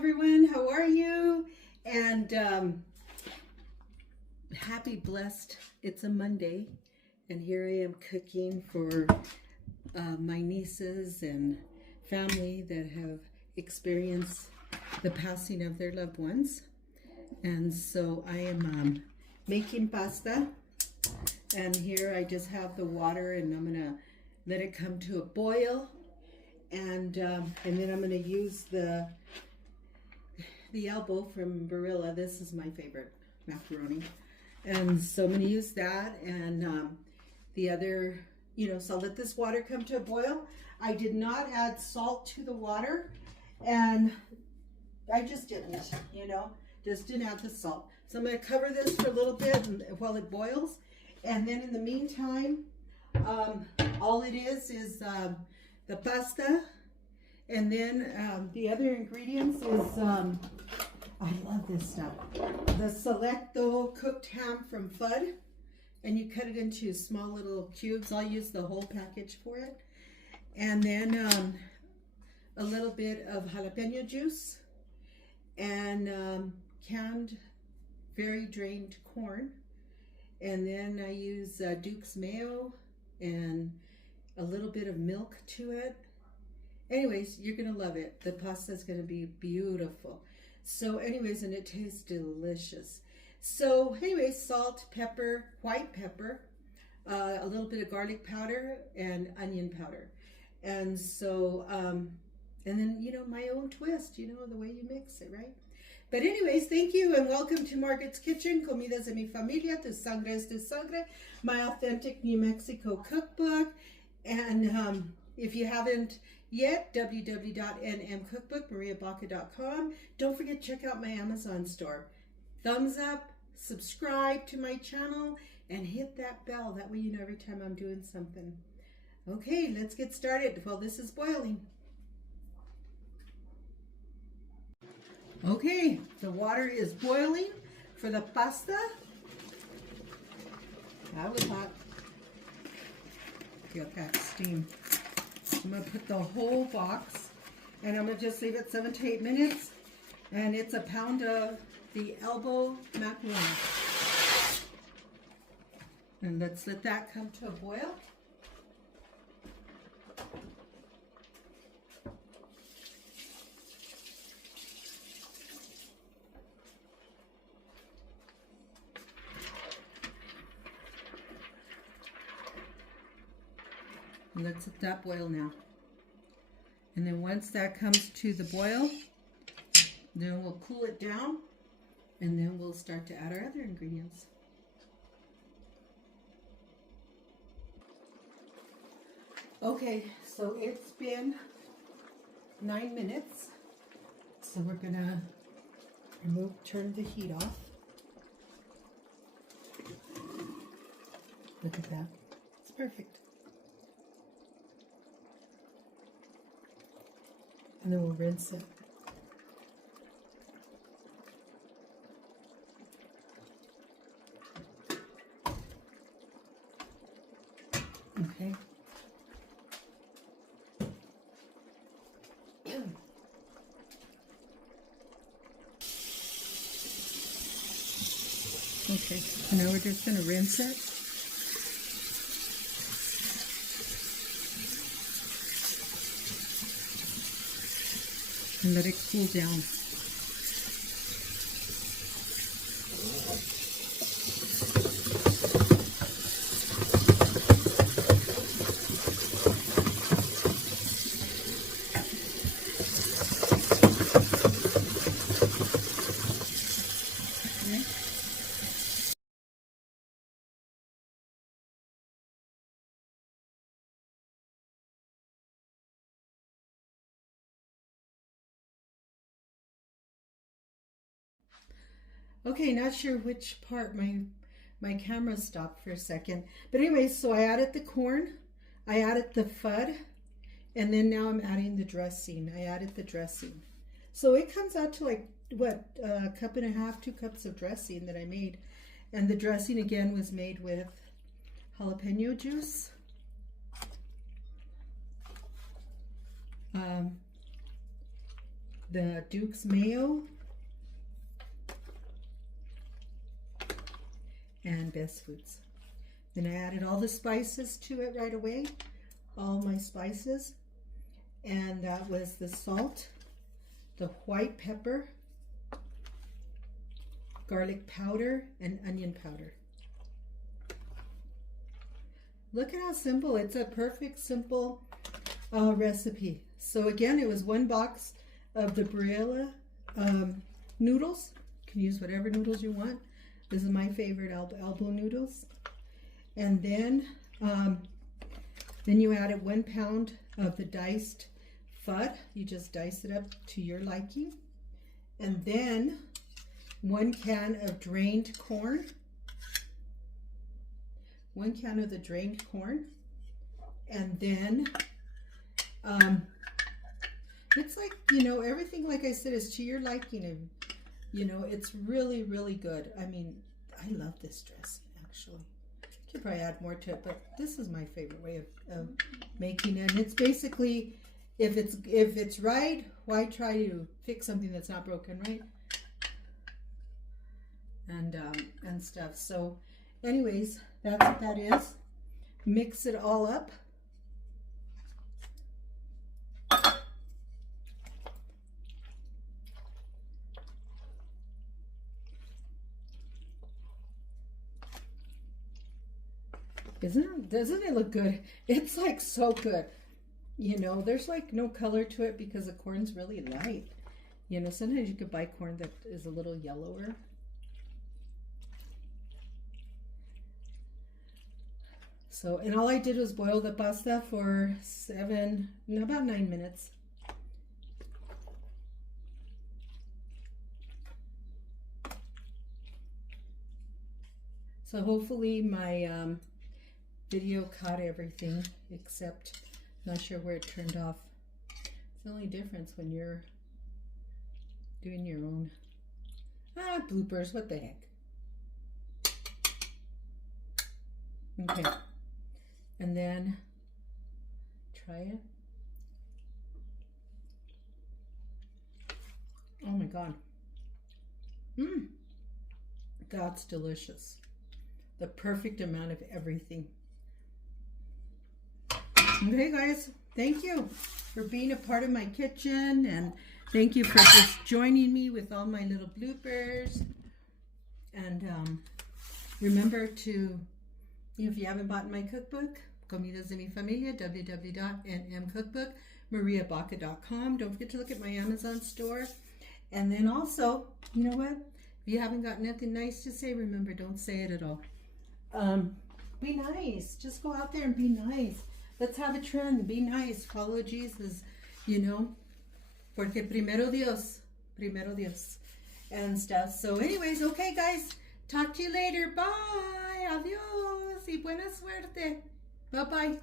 everyone, how are you? And happy blessed, it's a Monday, and here I am cooking for my nieces and family that have experienced the passing of their loved ones. And so I am making pasta, and here I just have the water, and I'm gonna let it come to a boil, and then I'm gonna use the elbow from Barilla. This is my favorite macaroni, and so I'm gonna use that, and the other, so I'll let this water come to a boil. I did not add salt to the water, and I just didn't, just didn't add the salt. So I'm gonna cover this for a little bit while it boils, and then in the meantime, all it is the pasta, and then the other ingredients is, I love this stuff, the Selecto cooked ham from Fudd, and you cut it into small little cubes. I'll use the whole package for it. And then a little bit of jalapeno juice, and canned, very drained corn. And then I use Duke's mayo and a little bit of milk to it. Anyways, you're gonna love it. The pasta is gonna be beautiful. So anyways, and it tastes delicious. So anyways, salt, pepper, white pepper, a little bit of garlic powder and onion powder. And so, and then, my own twist, the way you mix it, right? But anyways, thank you and welcome to Margaret's Kitchen, Comidas De Mi Familia, Tu Sangre es Tu Sangre, my authentic New Mexico cookbook. And if you haven't yet, www.nmcookbookmariabaca.com. Don't forget to check out my Amazon store. Thumbs up, subscribe to my channel, and hit that bell. That way you know every time I'm doing something. Okay, let's get started while this is boiling. Okay, the water is boiling for the pasta. That was hot. Get that steam. I'm going to put the whole box, and I'm going to just leave it 7 to 8 minutes, and it's a pound of the elbow macaroni. And let's let that come to a boil. And let's let that boil now. And then once that comes to the boil, then we'll cool it down, and then we'll start to add our other ingredients. Okay, so it's been 9 minutes. So we're gonna turn the heat off. Look at that, it's perfect. And then we'll rinse it. Okay. Okay, so now we're just going to rinse it. And let it cool down. Okay, not sure which part my camera stopped for a second. But anyway, so I added the corn, I added the Fudd, and then now I'm adding the dressing. I added the dressing. So it comes out to like, what, a cup and a half, 2 cups of dressing that I made. And the dressing again was made with jalapeno juice, the Duke's mayo, and Best Foods. Then I added all the spices to it right away, all my spices, and that was the salt, the white pepper, garlic powder, and onion powder. Look at how simple. It's a perfect, simple recipe. So again, it was 1 box of the Barilla noodles. You can use whatever noodles you want. This is my favorite, elbow noodles. And then you added 1 pound of the diced fud. You just dice it up to your liking. And then 1 can of drained corn. 1 can of the drained corn. And then it's like, you know, everything, like I said, is to your liking. And, you know, it's really, really good. I mean, I love this dressing, actually. Could probably add more to it, but this is my favorite way of making it. And it's basically, if it's right, why try to fix something that's not broken, right? And stuff. So anyways, that's what that is. Mix it all up. Doesn't it look good? It's like so good. You know, there's like no color to it because the corn's really light. You know, sometimes you could buy corn that is a little yellower. So, and all I did was boil the pasta for about 9 minutes. So hopefully my video caught everything, except not sure where it turned off. It's the only difference when you're doing your own bloopers. What the heck? Okay, and then try it. Oh my god, that's delicious. The perfect amount of everything. Okay guys, thank you for being a part of my kitchen, and thank you for just joining me with all my little bloopers. And remember to, if you haven't bought my cookbook, Comidas De Mi Familia, www.nmcookbook, mariabaca.com. Don't forget to look at my Amazon store. And then also, you know what? If you haven't got nothing nice to say, remember, don't say it at all. Be nice. Just go out there and be nice. Let's have a trend. Be nice. Follow Jesus, you know. Porque primero Dios. Primero Dios. And stuff. So anyways, okay guys. Talk to you later. Bye. Adios. Y buena suerte. Bye-bye.